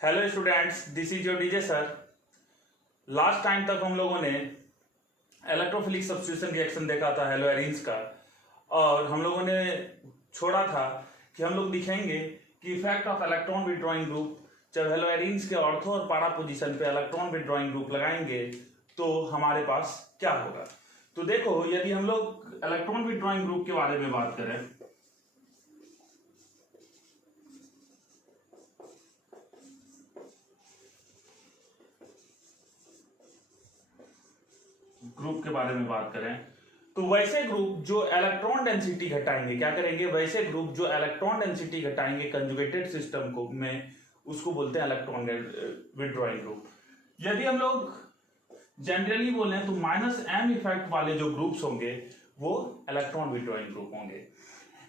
Hello students, this is your DJ sir. Last time तक हम लोगों ने इलेक्ट्रोफिलिक सब्स्टिट्यूशन रिएक्शन देखा था हेलोएरिन्स का, और हम लोगों ने छोड़ा था कि हम लोग दिखेंगे कि effect of electron withdrawing group जब हेलोएरिन्स के ऑर्थो और पारा पोजीशन पे इलेक्ट्रॉन विड्रॉइंग ग्रुप लगाएंगे तो हमारे पास क्या होगा। तो देखो, यदि हम लोग इलेक्ट्रॉन विड्रॉइंग ग्रुप के बारे में बात करें, ग्रुप के बारे में बात करें तो वैसे ग्रुप जो इलेक्ट्रॉन डेंसिटी घटाएंगे, क्या करेंगे, वैसे ग्रुप जो इलेक्ट्रॉन डेंसिटी घटाएंगे कंजुगेटेड सिस्टम को में, उसको बोलते हैं इलेक्ट्रॉन विड्रॉइंग ग्रुप। यदि हम लोग जनरली बोलें तो -m इफेक्ट वाले जो ग्रुप्स होंगे वो इलेक्ट्रॉन विड्रॉइंग ग्रुप होंगे।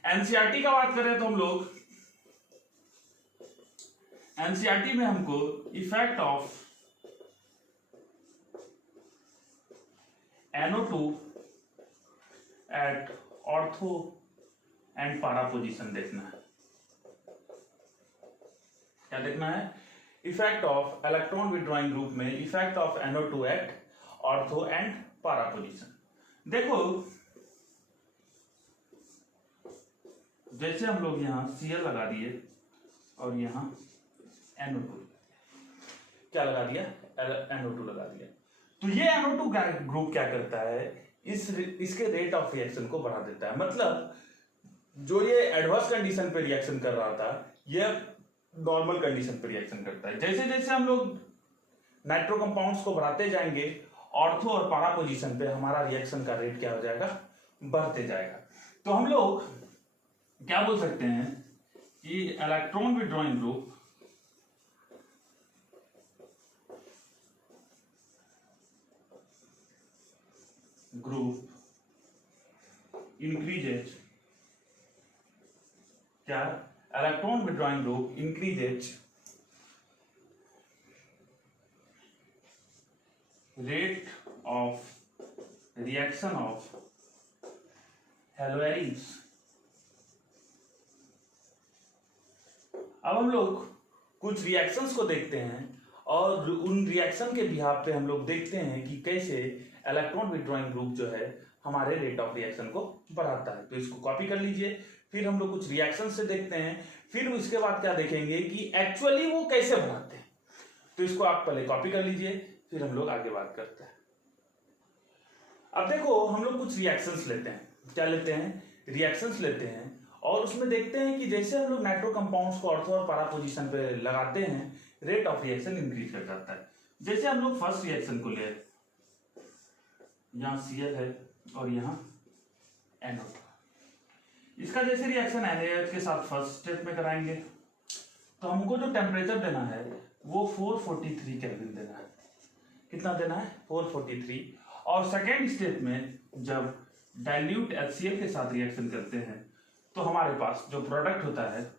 एनसीईआरटी का बात करें तो हम लोग एनसीईआरटी में हमको effect of NO2 at ortho and para position देखना है। क्या देखना है? Effect of electron withdrawing group में effect of NO2 at ortho and para position। देखो, जैसे हम लोग यहाँ Cl लगा दिए और यहाँ NO2 क्या लगा दिया, NO2 लगा दिया, तो ये NO2 ग्रुप क्या करता है, इसके रेट ऑफ रिएक्शन को बढ़ा देता है। मतलब जो ये एडवर्स कंडीशन पे रिएक्शन कर रहा था ये नॉर्मल कंडीशन पे रिएक्शन करता है। जैसे जैसे हम लोग नाइट्रो कंपाउंड्स को बढ़ाते जाएंगे ऑर्थो और पारा पोजीशन पे हमारा रिएक्शन का रेट क्या हो जाएगा, बढ़ते जाएगा। तो हम लोग क्या बोल सकते हैं कि इलेक्ट्रॉन विड्रॉइंग ग्रुप increases, क्या, electron withdrawing group increases rate of reaction of haloarenes। अब हम लोग कुछ रिएक्शंस को देखते हैं और उन रिएक्शन के बिहाफ पे हम लोग देखते हैं कि कैसे इलेक्ट्रॉन विड्रॉइंग ग्रुप जो है हमारे रेट ऑफ रिएक्शन को बढ़ाता है। तो इसको कॉपी कर लीजिए, फिर हम लोग कुछ रिएक्शन से देखते हैं, फिर उसके बाद क्या देखेंगे कि एक्चुअली वो कैसे बनाते हैं। तो इसको आप पहले कॉपी कर लीजिए, फिर हम लोग आगे बात करते हैं। अब देखो, हम लोग कुछ रिएक्शंस लेते हैं, क्या लेते हैं, रिएक्शंस लेते हैं, और उसमें देखते हैं कि जैसे हम लोग नाइट्रो कंपाउंड्स को ऑर्थो और पारा पोजीशन पे लगाते हैं रेट ऑफ रिएक्शन इंक्रीज कर जाता है। जैसे हम लोग फर्स्ट रिएक्शन को ले, यहाँ Cl है और यहाँ NO2, इसका जैसे रिएक्शन NaH के साथ फर्स्ट स्टेप में कराएंगे तो हमको जो टेम्परेचर देना है वो 443 केल्विन देना है। कितना देना है, 443। और सेकेंड स्टेप में जब डाइल्यूट HCl के साथ रिएक्शन करते हैं तो हमारे पास जो प्रोडक्ट होता है,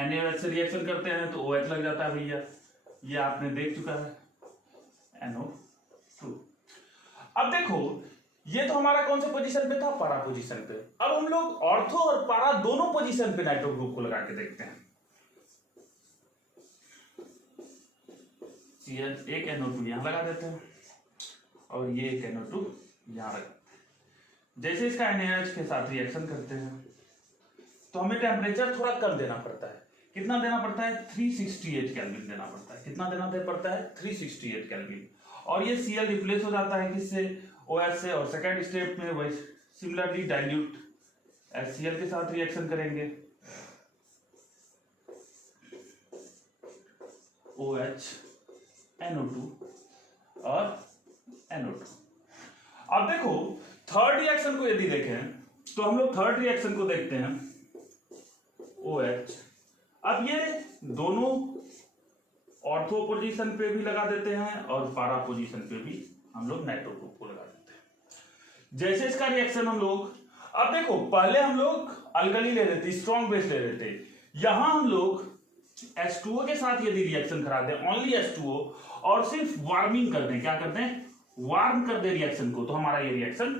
NaOH से रिएक्शन करते हैं तो OH लग जाता है भैया, ये आपने देख चुका है, NO2। अब देखो, ये तो हमारा कौन से पोजीशन पे था, पारा पोजीशन पे। अब हम लोग ऑर्थो और पारा दोनों पोजीशन पे नाइट्रो ग्रुप को लगा के देखते हैं। Cl एक NO2 यहां लगा देते हैं और ये एक NO2 यहां लगा देते हैं। जैसे इसका NaH के साथ रिएक्शन करते हैं तो हमें टेम्परेचर थोड़ा कम देना पड़ता है। कितना देना पड़ता है, 368 केल्विन देना पड़ता है। कितना देना पड़ता है, 368 केल्विन। और ये Cl रिप्लेस हो जाता है किससे, OH से। और सेकेंड स्टेप में वही सिमिलरली डाइल्यूट HCl के साथ रिएक्शन करेंगे, OH NO2 और NO2। अब देखो, थर्ड रिएक्शन को यदि देखें तो हम लोग थर्ड रिएक्शन को देखते हैं, OH। अब ये दोनों ऑर्थो पोजीशन पे भी लगा देते हैं और पारा पोजीशन पे भी हम लोग नाइट्रो ग्रुप को लगा देते हैं। जैसे इसका रिएक्शन हम लोग, अब देखो, पहले हम लोग अल्कली ले रहे थे, स्ट्रॉन्ग बेस ले रहे थे, यहां हम लोग H2O के साथ यदि रिएक्शन करा दें, ओनली H2O, और सिर्फ वार्मिंग कर दें, क्या कर दें, वार्म कर दे रिएक्शन को, तो हमारा ये रिएक्शन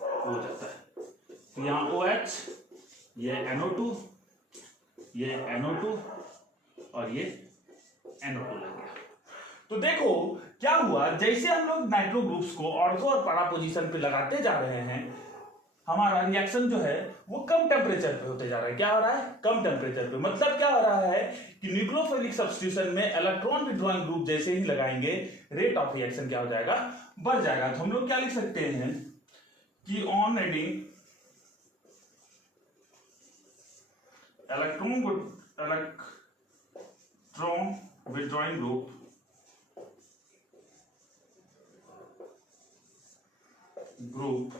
हो जाता है। तो यहाँ OH, ये NO2, ये NO2 और ये NO2 लग गया। तो देखो क्या हुआ, जैसे हम लोग नाइट्रो ग्रुप्स को ऑर्थो और पैरा पोजीशन पे लगाते जा रहे हैं, हमारा रिएक्शन जो है वो कम टेम्परेचर पे होते जा रहा है। क्या हो रहा है? कम टेम्परेचर पे। मतलब क्या हो रहा है कि न्यूक्लियोफिलिक सब्स्टिट्यूशन में इलेक्ट्रॉन विड्रॉइंग ग्रुप जैसे ही लगाएंगे, रेट ऑफ रिएक्शन क्या हो जाएगा? बढ़ जाएगा। तो हम लोग क्या लिख सकते हैं कि on adding electron withdrawing group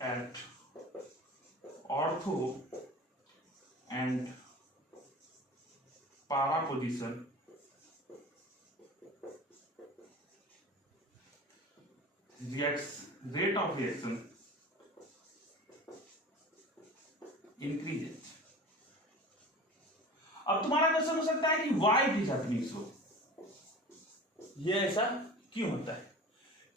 at ortho and para position rate of reaction increases। अब तुम्हारा क्वेश्चन हो सकता है कि why it is happening so? ये ऐसा क्यों होता है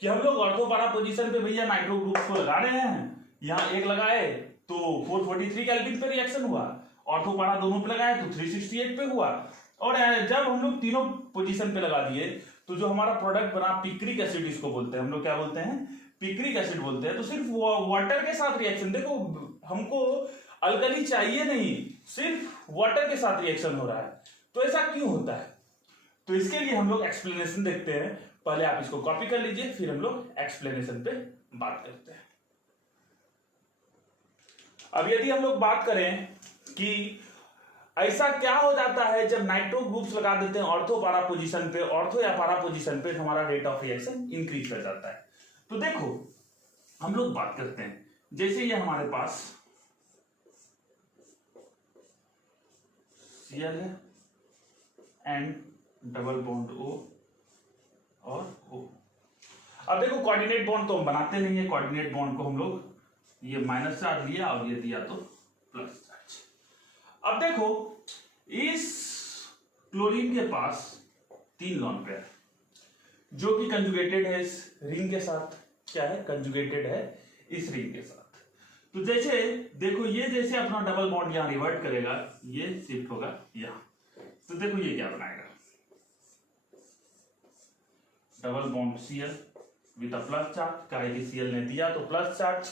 कि हम लोग ऑर्थो पैरा पोजीशन पे भैया नाइट्रो ग्रुप्स को लगा रहे हैं, यहाँ एक लगाए तो 443 केल्विन पे रिएक्शन हुआ, ऑर्थो पैरा दोनों पे लगाए तो 368 पे हुआ, और जब हम लोग तीनों पोजीशन पे लगा दिए तो जो हमारा प्रोडक्ट बना पिक्रिक एसिड, इसको बोलते हैं हम लोग, क्या बोलते हैं? पिक्रिक एसिड बोलते हैं। तो सिर्फ वाटर के साथ रिएक्शन, देखो हमको अल्कली चाहिए नहीं, सिर्फ वाटर के साथ रिएक्शन हो रहा है। तो ऐसा क्यों होता है? तो इसके लिए हम लोग एक्सप्लेनेशन देखते हैं। पहले आप इसको कॉपी कर लीजिए, फिर हम लोग एक्सप्लेनेशन पे बात करते हैं। अब यदि हम लोग बात करें कि ऐसा क्या हो जाता है जब नाइट्रो ग्रुप्स लगा देते हैं ऑर्थो पैरा पोजीशन पे, ऑर्थो या पैरा पोजीशन पे, हमारा रेट ऑफ रिएक्शन इंक्रीज कर जाता है। तो देखो हम लोग बात करते हैं, जैसे ये हमारे पास Cl है एंड डबल बॉन्ड O और O। अब देखो कोऑर्डिनेट बॉन्ड तो हम बनाते नहीं है, कोऑर्डिनेट बॉन्ड को हम लोग ये माइनस चार्ज लिया और ये दिया तो प्लस चार्ज। अब देखो इस क्लोरीन के पास 3 लोन पेयर जो कि कंजुगेटेड है इस रिंग के साथ। क्या है? कंजुगेटेड है इस रिंग के साथ। तो जैसे देखो ये जैसे अपना डबल बॉन्ड यहां रिवर्ट करेगा, ये शिफ्ट होगा यहां, तो देखो ये क्या बनाएगा? Double bond Cl with a plus charge, काहे कि Cl ने दिया तो प्लस चार्ज,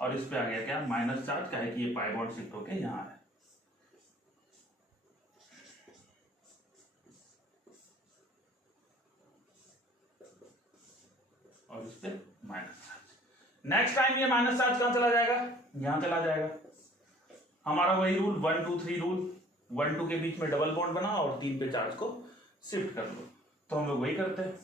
और इस पे आ गया क्या? माइनस चार्ज, काहे कि ये पाई बॉन्ड शिफ्ट होके यहां है। और इस पे माइनस चार्ज। नेक्स्ट टाइम ये माइनस चार्ज कहां चला जाएगा? यहां चला जाएगा। हमारा वही रूल 1 2 3 रूल, 1 2 के बीच में डबल बॉन्ड बना और 3 पे चार्ज को शिफ्ट कर लो। तो हम लोग वही करते हैं।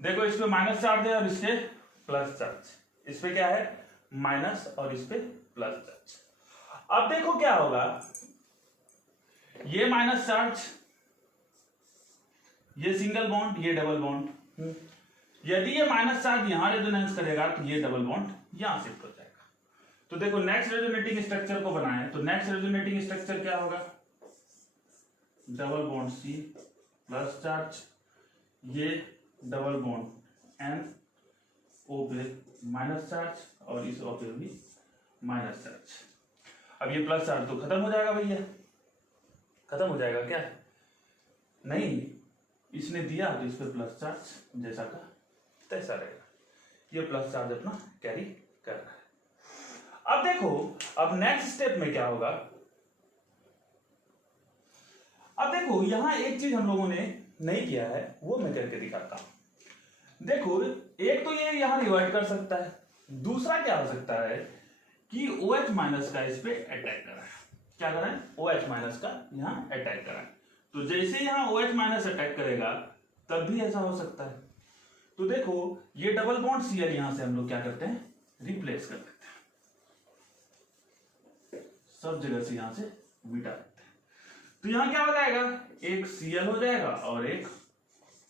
देखो इस पे माइनस चार्ज है और इस पे प्लस चार्ज, इस पे क्या है? माइनस और इस पे प्लस चार्ज। अब देखो क्या होगा, ये माइनस चार्ज, ये सिंगल बॉन्ड, ये डबल बॉन्ड, यदि ये माइनस चार्ज यहां रेजोनेंस करेगा तो ये डबल बॉन्ड यहां शिफ्ट हो जाएगा। तो देखो नेक्स्ट रेजोनेटिंग स्ट्रक्चर को बनाएं तो नेक्स्ट रेजोनेटिंग स्ट्रक्चर क्या होगा? Double bond C plus charge, ये डबल बॉन्ड N O पे माइनस चार्ज और इस O पे भी माइनस चार्ज। अब ये प्लस चार्ज तो खत्म हो जाएगा भैया, खत्म हो जाएगा क्या? नहीं, इसने दिया तो इस पे प्लस चार्ज जैसा का तैसा रहेगा, ये प्लस चार्ज अपना कैरी कर रहा है। अब देखो अब नेक्स्ट स्टेप में क्या होगा? अब देखो यहां एक चीज हम लोगों ने नहीं किया है, वो मैं करके दिखाता हूं। देखो एक तो ये यहां रिवर्ट कर सकता है, दूसरा क्या हो सकता है कि OH माइनस का इस पे अटैक करा है। क्या करा है? OH माइनस का यहां अटैक करा है। तो जैसे यहां OH माइनस अटैक करेगा तब भी ऐसा हो सकता है। तो देखो ये डबल बॉन्ड Cl यहां से हम लोग क्या करते हैं? रिप्लेस कर देते हैं, सब जगह से यहां से मिटा देते हैं। तो यहां क्या हो जाएगा? एक Cl हो जाएगा और एक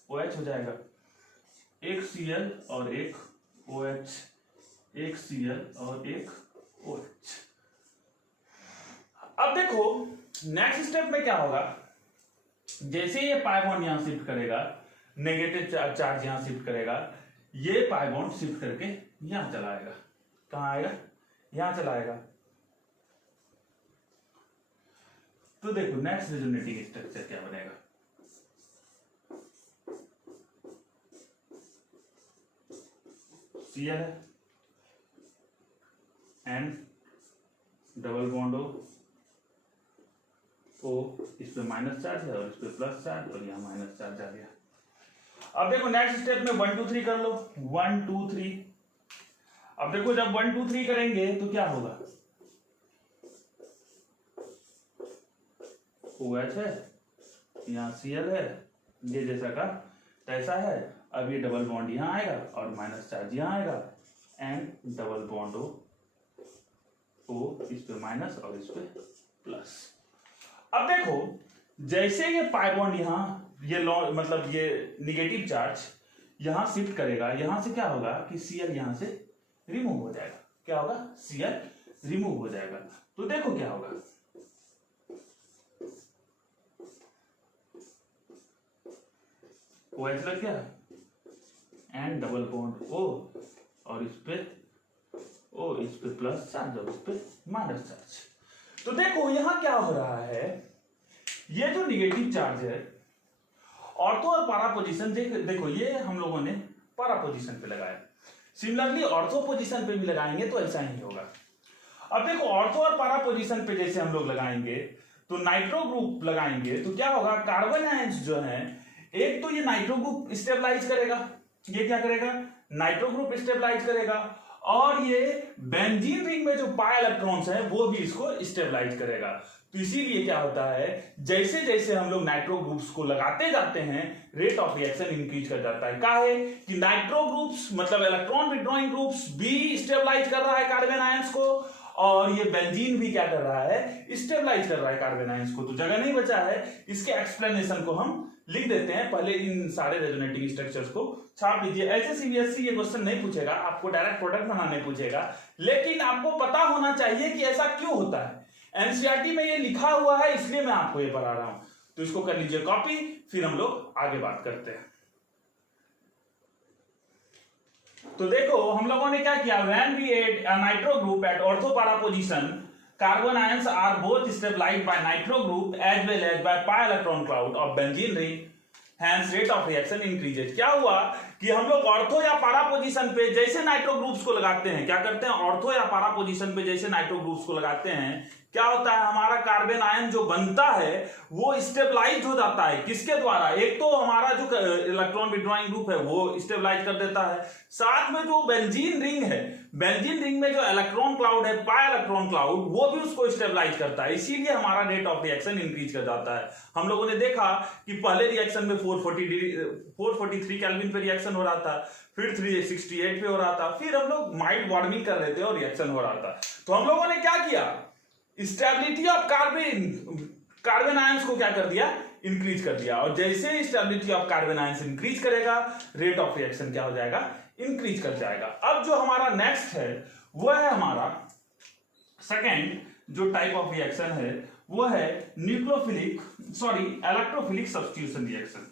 OH हो जाएगा, एक Cl और एक OH, एक Cl और एक OH। अब देखो नेक्स्ट स्टेप में क्या होगा जैसे ये पाई बॉन्ड यहां शिफ्ट करेगा, नेगेटिव चार्ज यहां शिफ्ट करेगा, ये पाई बॉन्ड शिफ्ट करके यहां चला आएगा। कहां आएगा? यहां चला आएगा। तो देखो नेक्स्ट रेजोनेटिंग स्ट्रक्चर क्या बनेगा। Cl है एंड डबल बॉन्ड ओ, इस पे माइनस चार्ज है और इस पे प्लस चार्ज, और यहाँ माइनस चार्ज आ गया। अब देखो नेक्स्ट स्टेप में 1 2 3 कर लो। 1 2 3। अब देखो जब 1 2 3 करेंगे तो क्या होगा? OH है, यहाँ Cl है, ये जैसा का तैसा है। अब ये डबल बॉन्ड यहाँ आएगा और माइनस चार्ज यहाँ आएगा एंड डबल बॉन्ड O, इस पे माइनस और इस पे प्लस। अब देखो जैसे ये पाई बॉन्ड यहाँ ये मतलब ये निगेटिव चार्ज यहां शिफ्ट करेगा, यहां से क्या होगा कि Cl यहां से रिमूव हो जाएगा। क्या होगा? Cl रिमूव हो जाएगा। तो देखो क्या होगा, OH लग गया एंड डबल बॉन्ड O, और इस पे O, इस पे प्लस चार्ज और इस पे माइनस चार्ज। तो देखो यहां क्या हो रहा है, ये जो निगेटिव चार्ज है ऑर्थो और पारा पोजीशन, देखो ये हम लोगों ने पारा पोजीशन पे लगाया, सिमिलरली ऑर्थो पोजीशन पे भी लगाएंगे तो ऐसा ही होगा। अब देखो ऑर्थो और पारा पोजीशन पे जैसे हम लोग लगाएंगे तो नाइट्रो ग्रुप लगाएंगे तो क्या होगा, कार्बन आयंस जो है, एक तो ये नाइट्रो ग्रुप स्टेबलाइज करेगा, ये क्या करेगा, नाइट्रो ग्रुप स्टेबलाइज करेगा, और ये बेंजीन रिंग में जो पाई इलेक्ट्रॉन्स है वो भी इसको स्टेबलाइज करेगा। तो इसीलिए क्या होता है, जैसे जैसे हम लोग नाइट्रो ग्रुप्स को लगाते जाते हैं रेट ऑफ रिएक्शन इंक्रीज कर जाता है। काहे कि नाइट्रो ग्रुप्स मतलब इलेक्ट्रॉन विड्रॉइंग ग्रुप्स भी स्टेबलाइज कर रहा है कार्बन आयंस को, और ये बेंजीन भी क्या कर रहा है, स्टेबलाइज कर रहा है कार्बन आयंस को। तो जगह नहीं बचा है, इसके एक्सप्लेनेशन को हम लिख देते हैं। पहले इन सारे रेजोनेटिंग स्ट्रक्चर्स को छाप लीजिए। ऐसे सीबीएसई ये क्वेश्चन नहीं पूछेगा, आपको डायरेक्ट प्रोडक्ट बनाने पूछेगा, लेकिन आपको पता होना चाहिए कि ऐसा क्यों होता है। एनसीईआरटी में ये लिखा हुआ है, इसलिए मैं आपको ये पढ़ा रहा हूं। तो इसको कर लीजिए कॉपी, फिर हम लोग आगे बात करते हैं। तो देखो हम लोगों ने क्या किया, when we add a nitro group at ortho para position, carbon ions are both stabilized by nitro group as well as by pi electron cloud of benzene ring, hence rate of reaction increases. क्या हुआ कि हम लोग ortho या पारा position पे जैसे nitro groups को लगाते हैं, क्या करते हैं, ऑर्थो या पारा पोजीशन पे जैसे नाइट्रो ग्रुप्स को लगाते हैं, क्या होता है, हमारा कार्बन आयन जो बनता है वो स्टेबलाइज हो जाता है। किसके द्वारा, एक तो हमारा जो इलेक्ट्रॉन विड्रॉइंग ग्रुप है वो स्टेबलाइज कर देता है, साथ में जो बेंजीन रिंग है, बेंजीन रिंग में जो इलेक्ट्रॉन क्लाउड है, पाई इलेक्ट्रॉन क्लाउड, वो भी उसको स्टेबलाइज करता है। इसीलिए हमारा रेट ऑफ रिएक्शन इंक्रीज कर जाता है। हम लोगों ने देखा कि पहले रिएक्शन में 443 केल्विन पे रिएक्शन हो रहा था, फिर 368 पे हो रहा था, फिर हम लोग माइल्ड वार्मिंग कर रहे थे और रिएक्शन हो रहा था। तो हम लोगों ने क्या किया, स्टेबिलिटी ऑफ कार्बन आयंस को क्या कर दिया, इंक्रीज कर दिया। और जैसे stability of carbon ions increase करेगा, रेट ऑफ रिएक्शन क्या हो जाएगा, इंक्रीज कर जाएगा। अब जो हमारा नेक्स्ट है वो है हमारा सेकेंड जो टाइप ऑफ रिएक्शन है वो है electrophilic substitution reaction.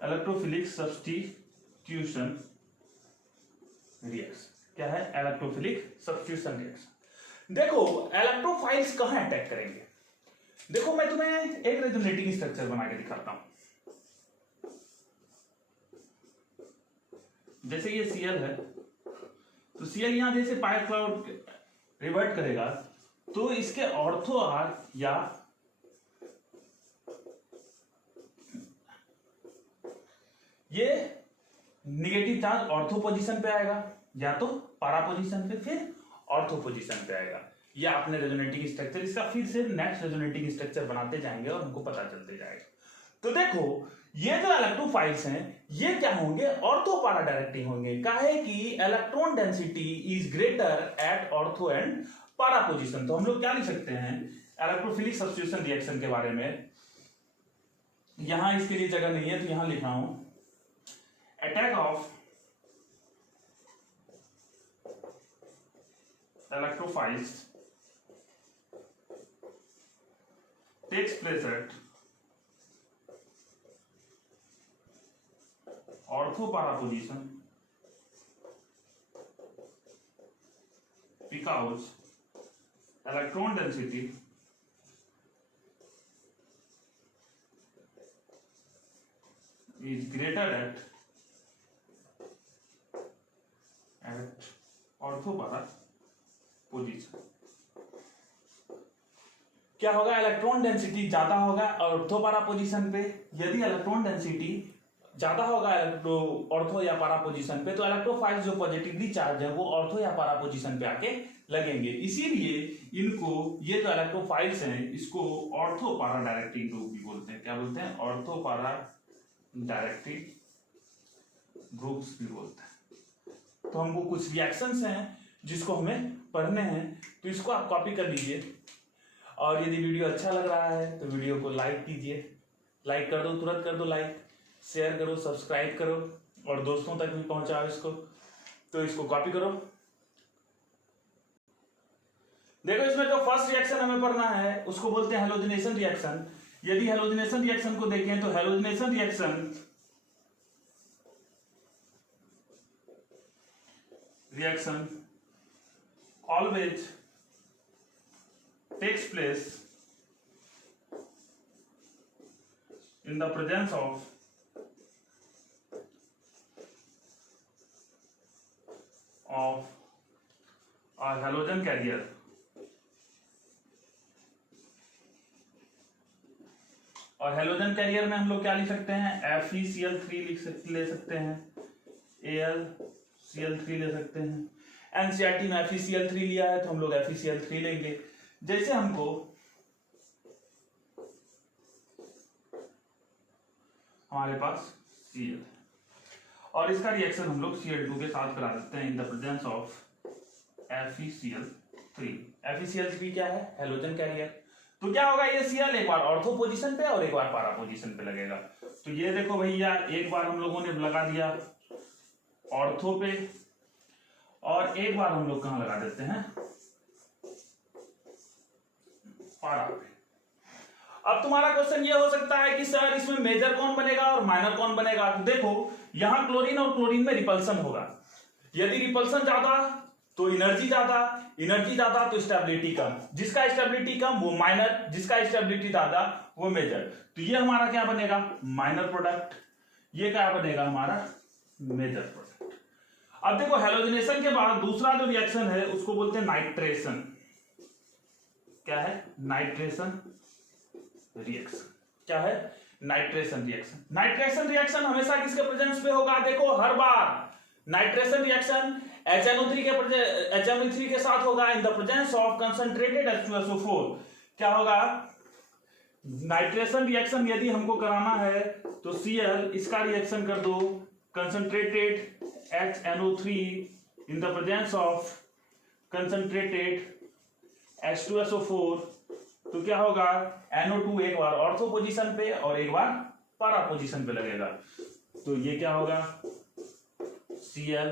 Electrophilic substitution reaction क्या है, इलेक्ट्रोफिलिक सब्स्टिट्यूशन रिएक्शन। देखो इलेक्ट्रोफाइल्स कहां अटैक करेंगे, देखो मैं तुम्हें एक रेजोनेटिंग स्ट्रक्चर बना के दिखाता हूं। जैसे ये Cl है, तो Cl यहां जैसे पाई क्लाउड रिवर्ट करेगा तो इसके ऑर्थो आर या ये निगेटिव चार्ज ऑर्थो पोजीशन पे आएगा, या तो पारा पोजीशन पे, फिर ऑर्थो पोजीशन पे आएगा। या अपने रेजोनेटिंग स्ट्रक्चर, इसका फिर से नेक्स्ट रेजोनेटिंग स्ट्रक्चर बनाते जाएंगे और हमको पता चलते जाएगा। तो देखो ये जो इलेक्ट्रोफाइल्स हैं ये क्या होंगे, ऑर्थो पारा डायरेक्टिंग होंगे। काहे कि electron density is greater at ortho and para position. तो हम लोग क्या लिख सकते हैं इलेक्ट्रोफिलिक सब्स्टिट्यूशन रिएक्शन के बारे में, यहां इसके लिए जगह नहीं है तो यहां लिखा हूं, attack of electrophiles takes place at ortho-para position because electron density is greater at ortho-para position. क्या होगा, इलेक्ट्रॉन डेंसिटी ज्यादा होगा ऑर्थो-para पोजीशन पे। यदि इलेक्ट्रॉन डेंसिटी ज्यादा होगा ऑर्थो या para पोजीशन पे तो इलेक्ट्रोफाइल्स जो पॉजिटिवली चार्ज है वो ऑर्थो या para पोजीशन पे आके लगेंगे। इसीलिए इनको, ये जो इलेक्ट्रोफाइल्स हैं इसको ऑर्थो-para डायरेक्टिंग ग्रुप भी बोलते हैं। क्या बोलते हैं? ऑर्थो-para डायरेक्टिंग ग्रुप्स भी बोलते हैं। तो हमको कुछ रिएक्शंस हैं जिसको हमें पढ़ने हैं, तो इसको आप कॉपी कर लीजिए। और यदि वीडियो अच्छा लग रहा है तो वीडियो को लाइक कीजिए, लाइक कर दो, तुरंत कर दो लाइक, शेयर करो, सब्सक्राइब करो और दोस्तों तक भी पहुंचाओ इसको। तो इसको कॉपी करो। देखो इसमें जो फर्स्ट रिएक्शन हमें पढ़ना है उसको बोलते हैं हैलोजिनेशन रिएक्शन। यदि हैलोजिनेशन रिएक्शन को देखें तो halogenation reaction always takes place in the presence of a halogen carrier और हेलोजन कैरियर में हम लोग क्या लिख सकते हैं? FeCl3 ले सकते हैं, AlCl3 ले सकते हैं। एनसीईआरटी में FeCl3 लिया है तो हम लोग FeCl3 लेंगे। जैसे हमको हमारे पास Cl और इसका रिएक्शन हम लोग Cl2 के साथ करा देते हैं in the presence of FeCl3। FeCl3 क्या है? Halogen carrier. तो क्या होगा, ये Cl एक बार ऑर्थो पोजीशन पे और एक बार para पोजीशन पे लगेगा। तो ये देखो भैया, एक बार हम लोगों ने लगा दिया ऑर्थो पे और एक बार हम लोग कहां लगा देते हैं? para पे। अब तुम्हारा क्वेश्चन ये हो सकता है कि सर इसमें मेजर कौन बनेगा और माइनर कौन बनेगा? तो देखो यहां क्लोरीन और क्लोरीन में रिपल्सन होगा। यदि रिपल्सन ज्यादा तो एनर्जी ज्यादा तो स्टेबिलिटी कम। जिसका स्टेबिलिटी कम वो माइनर, जिसका स्टेबिलिटी ज्यादा वो मेजर। तो ये हमारा क्या बनेगा? Minor product. ये क्या बनेगा? हमारा मेजर प्रोडक्ट। अब देखो हेलोजिनेशन के बाद दूसरा जो रिएक्शन है उसको बोलते हैं नाइट्रेशन। क्या है? Nitration reaction. क्या है? Nitration reaction. नाइट्रेशन रिएक्शन हमेशा किसके प्रेजेंस पे होगा? देखो हर बार नाइट्रेशन रिएक्शन HNO3 के साथ होगा in the presence of concentrated H2SO4। क्या होगा? नाइट्रेशन रिएक्शन यदि हमको कराना है तो Cl इसका रिएक्शन कर दो concentrated HNO3 in the presence of concentrated H2SO4। तो क्या होगा? NO2 एक बार ऑर्थो पोजीशन पे और एक बार para पोजीशन पे लगेगा। तो ये क्या होगा? Cl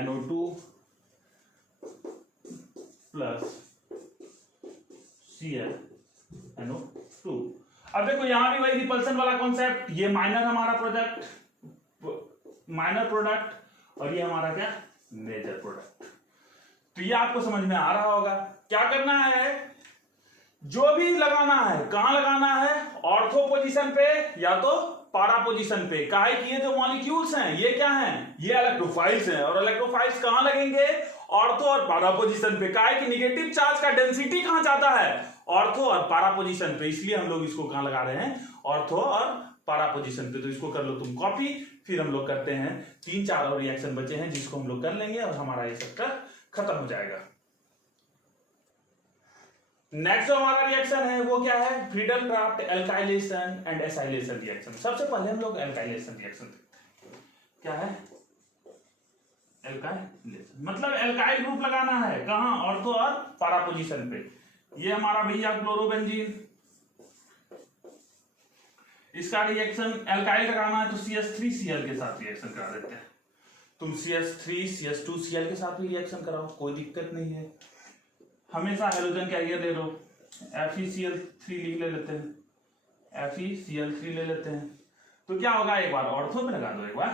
NO2 plus Cl NO2। अब देखो यहां भी वही रिपल्सन वाला कॉन्सेप्ट। ये माइनर हमारा प्रोडक्ट और ये हमारा क्या? Major product. तो ये आपको समझ में आ रहा होगा। क्या करना है? जो भी लगाना है, कहां लगाना है? ऑर्थो पोजीशन पे या तो para पोजीशन पे। काहे कि ये जो मॉलिक्यूल्स हैं ये क्या हैं? ये इलेक्ट्रोफाइल्स हैं और इलेक्ट्रोफाइल्स कहां लगेंगे? ऑर्थो और para पोजीशन पे। काहे कि नेगेटिव चार्ज का डेंसिटी कहां जाता है? ऑर्थो और para पोजीशन पे। इसलिए हम लोग इसको कहां लगा रहे हैं? ऑर्थो और para पोजीशन पे। तो इसको कर लो तुम कॉपी। फिर हम लोग करते हैं 3-4 और रिएक्शन बचे हैं जिसको हम लोग कर लेंगे और हमारा ये चैप्टर खत्म हो जाएगा। नेक्स्ट जो हमारा रिएक्शन है वो क्या है? Friedel craft alkylation and acylation reaction. सबसे पहले हम लोग एल्काइलेशन रिएक्शन देखते हैं। क्या है? एल्काइलेशन मतलब एल्काइल ग्रुप लगाना है। कहां? ऑर्थो और para पोजीशन पे। ये हमारा भैया क्लोरोबेंजीन, इसका रिएक्शन एल्काइल लगाना है तो CH3Cl के साथ रिएक्शन करा देते हैं। तुम CH3 CH2Cl के साथ भी रिएक्शन कराओ, कोई दिक्कत नहीं है। हमेशा हेलोजन कैरियर ले लो, FeCl3 ले लेते हैं, FeCl3 ले लेते हैं। तो क्या होगा, एक बार ऑर्थो पे लगा दो, एक बार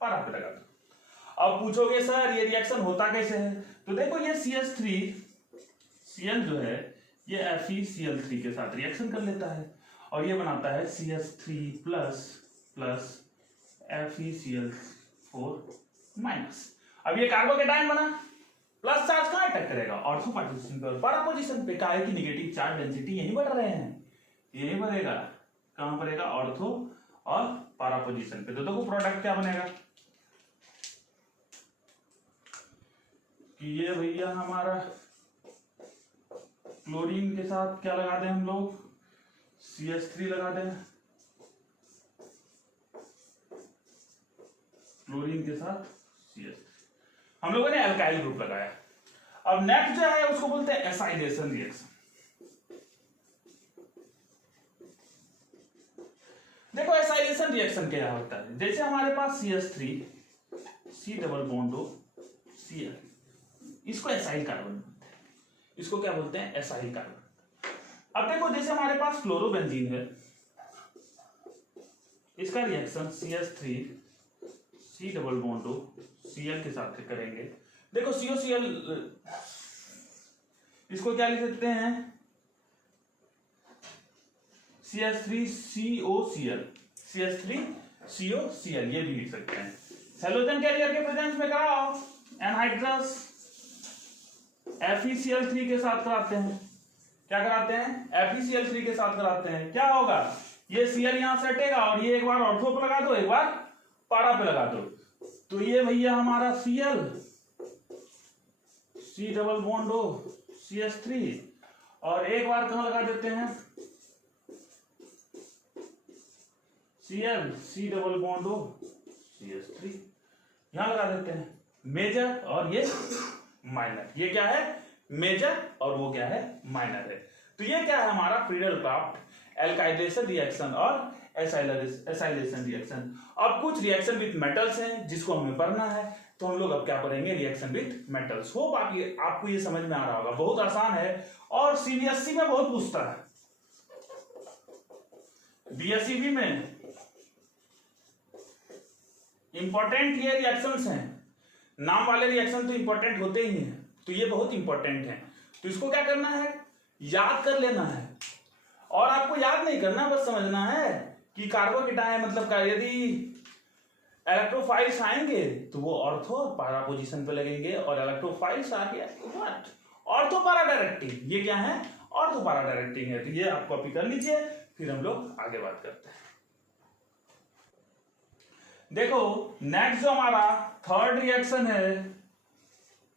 पारा पे लगा दो। अब पूछोगे सर ये रिएक्शन होता कैसे है, तो देखो ये CH3Cl जो है ये FeCl3 के साथ रिएक्शन कर लेता है और ये बनाता है CH3 प्लस FeCl4 माइनस। अब ये कार्बोकेटायन बना, प्लस चार्ज कहाँ अटैक करेगा, ऑर्थो पोजीशन पे, पारा पोजीशन पे। काहे की नेगेटिव चार्ज डेंसिटी यही बढ़ रहे हैं, यही बढ़ेगा, कहां बढ़ेगा, ऑर्थो और पारा पोजीशन पे। तो देखो प्रोडक्ट क्या बनेगा कि ये भैया हमारा क्लोरीन के साथ क्या लगा दें हम लोग, CH3 लगा दें, क्लोरीन के साथ CH3, हम लोगों ने अल्काइल ग्रुप लगाया। अब नेक्स्ट जो है उसको बोलते हैं एसाइलेशन रिएक्शन। देखो एसाइलेशन रिएक्शन क्या होता है, जैसे हमारे पास CH3 C डबल बॉन्ड हो Cl, इसको एसाइल कार्बन बोलते हैं, इसको क्या बोलते हैं, एसाइल कार्बन। अब देखो जैसे हमारे पास क्लोरोबेंजीन है, इसका reaction CH3 C double bond हो Cl के साथ करेंगे। देखो COCl, इसको क्या लिख सकते हैं, CH3COCl, CH3COCl ये भी लिख सकते हैं। हेलोजन कैरियर के प्रेजेंस में कराओ, एनहाइड्रस FeCl3 के साथ कराते हैं, क्या कराते हैं, FeCl3 के साथ कराते हैं। क्या होगा, ये Cl यहां से हटेगा और ये एक बार ऑर्थो पे लगा दो, एक बार पारा पे लगा दो। तो ये भैया हमारा Cl C डबल बॉन्ड हो CH3 और एक बार कहां लगा देते हैं, Cl C डबल बॉन्ड हो CH3, यहां लगा देते हैं। मेजर और ये माइनर, ये क्या है, मेजर और वो क्या है, माइनर है। तो ये क्या है हमारा फ्रीडल-क्राफ्ट एल्काइलेशन रिएक्शन और एसाइलेशन रिएक्शन। अब कुछ रिएक्शन विथ मेटल्स हैं जिसको हमें पढ़ना है, तो हम लोग अब क्या पढ़ेंगे, रिएक्शन विथ मेटल्स। होप आपको ये समझ में आ रहा होगा, बहुत आसान है और CBSE में बहुत पूछता है, BSEB में इंपॉर्टेंट ये रिएक्शंस हैं, नाम वाले रिएक्शन तो इंपॉर्टेंट होते ही हैं, तो ये बहुत इंपॉर्टेंट है। तो इसको क्या करना है, याद कर लेना है, और आपको याद नहीं करना, बस समझना है कि कार्बोकेटायन मतलब का, यदि इलेक्ट्रोफाइल्स आएंगे तो वो ऑर्थो और पारा पोजीशन पे लगेंगे, और इलेक्ट्रोफाइल्स आ गया व्हाट, ऑर्थो पारा डायरेक्टिंग। ये क्या है, ऑर्थो पारा डायरेक्टिंग है। तो ये आप कॉपी कर लीजिए, फिर हम लोग आगे बात करते हैं। देखो नेक्स्ट जो हमारा थर्ड रिएक्शन है,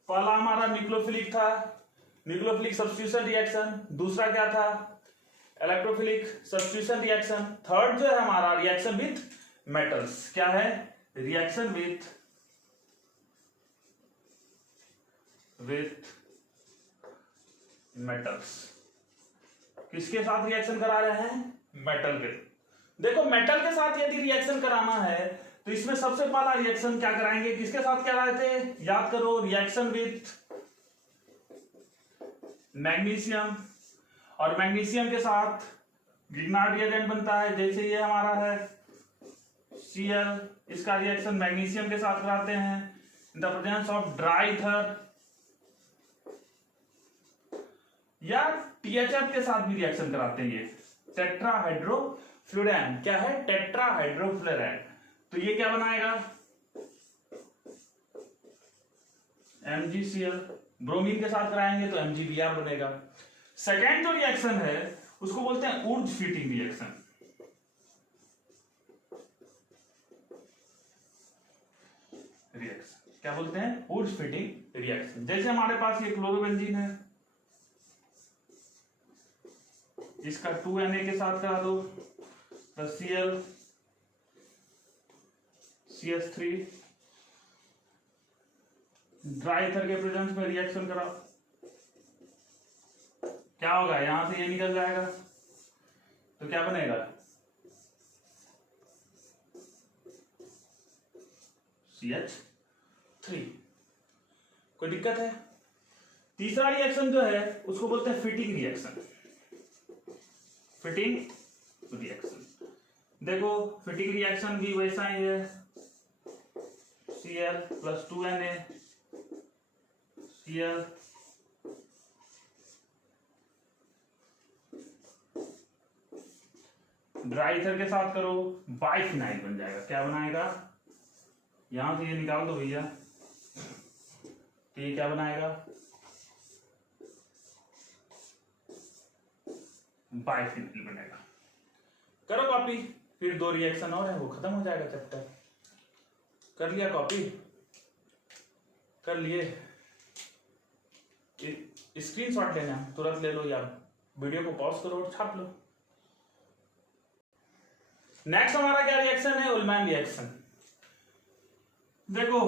पहला हमारा न्यूक्लियोफिलिक था, न्यूक्लियोफिलिक सब्स्टिट्यूशन रिएक्शन, दूसरा क्या था, इलेक्ट्रोफिलिक सब्स्टिट्यूशन रिएक्शन। थर्ड जो है हमारा रिएक्शन विथ मेटल्स, क्या है, रिएक्शन विथ मेटल्स। किसके साथ रिएक्शन करा रहे हैं, मेटल के। देखो मेटल के साथ यदि रिएक्शन कराना है तो इसमें सबसे पहला रिएक्शन क्या कराएंगे, किसके साथ कराए थे, याद करो, रिएक्शन विथ मैग्नीशियम, और मैग्नीशियम के साथ ग्रिग्नार्ड रिएजेंट बनता है, जैसे ये हमारा है Cl, इसका रिएक्शन मैग्नीशियम के साथ कराते हैं in the presence of dry ether, या THF के साथ भी रिएक्शन कराते हैं। ये टेट्राहाइड्रोफ्लोरान, क्या है, टेट्राहाइड्रोफ्लोरान। तो ये क्या बनाएगा, MgCl, ब्रोमीन के साथ कराएंगे तो MgBr बनेगा। सेकेंड जो रिएक्शन है उसको बोलते हैं ऊर्ज फीटिंग रिएक्शन। क्या बोलते हैं, ऊर्ज फीटिंग रिएक्शन। जैसे हमारे पास ये क्लोरोबेंजीन है, इसका 2Na के साथ करा दो, plus Cl CH3, dry ether के प्रेजेंस में रिएक्शन कराओ, क्या होगा, यहां से ये निकल जाएगा, तो क्या बनेगा, CH 3। कोई दिक्कत है? तीसरा रिएक्शन जो है उसको बोलते हैं फिटिंग रिएक्शन। फिटिंग रिएक्शन, देखो फिटिंग रिएक्शन भी वैसा ही है, Cl + 2Na Cl dry ether के साथ करो, बाइफिनाइल बन जाएगा। क्या बनाएगा? यहां से ये निकाल दो भैया, तो ये क्या बनाएगा? बाइफिनाइल बनेगा। करो कॉपी, फिर 2 रिएक्शन और है, वो खत्म हो जाएगा चैप्टर। कर लिया कॉपी? कर लिए? स्क्रीनशॉट लेना तुरंत ले लो, या वीडियो को पॉज करो और छाप लो। नेक्स्ट हमारा क्या रिएक्शन है? Ullman reaction. देखो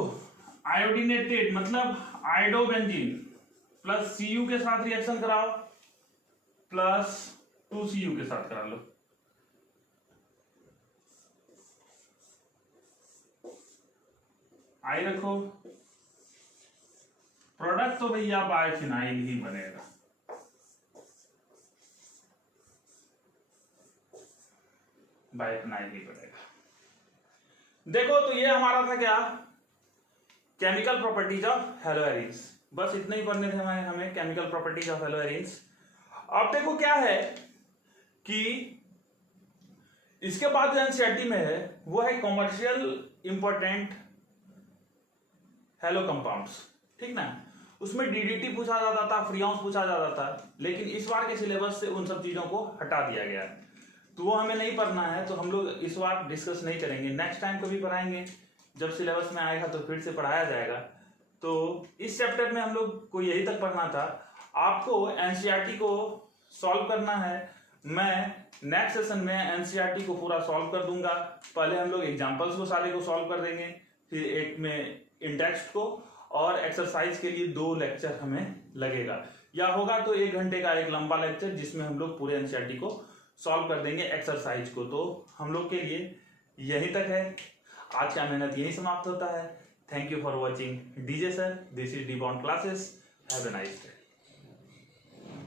आयोडीनेटेड मतलब आयोडोबेंजीन प्लस Cu के साथ रिएक्शन कराओ, प्लस 2Cu के साथ करा लो। आई रखो, प्रोडक्ट तो भैया बाइफिनाइल ही बनेगा। बाइफिनाइल ही बनेगा। देखो तो ये हमारा था क्या? Chemical properties of हेलोएरिन्स। बस इतने ही पढ़ने थे हमें केमिकल प्रॉपर्टीज ऑफ हेलोएरिन्स। अब देखो क्या है कि इसके बाद जो एनसीईआरटी में है वो है कॉमर्शियल इंपॉर्टेंट हेलो कंपाउंड्स, ठीक ना। उसमें डीडीटी पूछा जाता था, फ्रीऑन्स पूछा जाता था, लेकिन इस बार के सिलेबस से उन सब चीजों को हटा दिया गया, तो वो हमें नहीं पढ़ना है, तो हम लोग इस बार डिस्कस नहीं करेंगे। नेक्स्ट टाइम कभी पढ़ाएंगे, जब सिलेबस में आएगा तो फिर से पढ़ाया जाएगा। तो इस चैप्टर में हम लोग को यही तक पढ़ना था। आपको एनसीईआरटी को सॉल्व करना है। मैं नेक्स्ट सेशन में एनसीईआरटी को पूरा सॉल्व कर दूंगा। पहले हम लोग एग्जाम्पल्स को सारे को सॉल्व कर देंगे, फिर एक में इंडेक्स को, और एक्सरसाइज के लिए 2 लेक्चर हमें लगेगा, या होगा तो 1 घंटे का एक लंबा लेक्चर जिसमें हम लोग पूरे एनसीईआरटी को सॉल्व कर देंगे एक्सरसाइज को। तो हम लोग के लिए यहीं तक है, आज का मेहनत यही समाप्त होता है। Thank you for watching DJ sir, this is D bond classes. Have a nice day.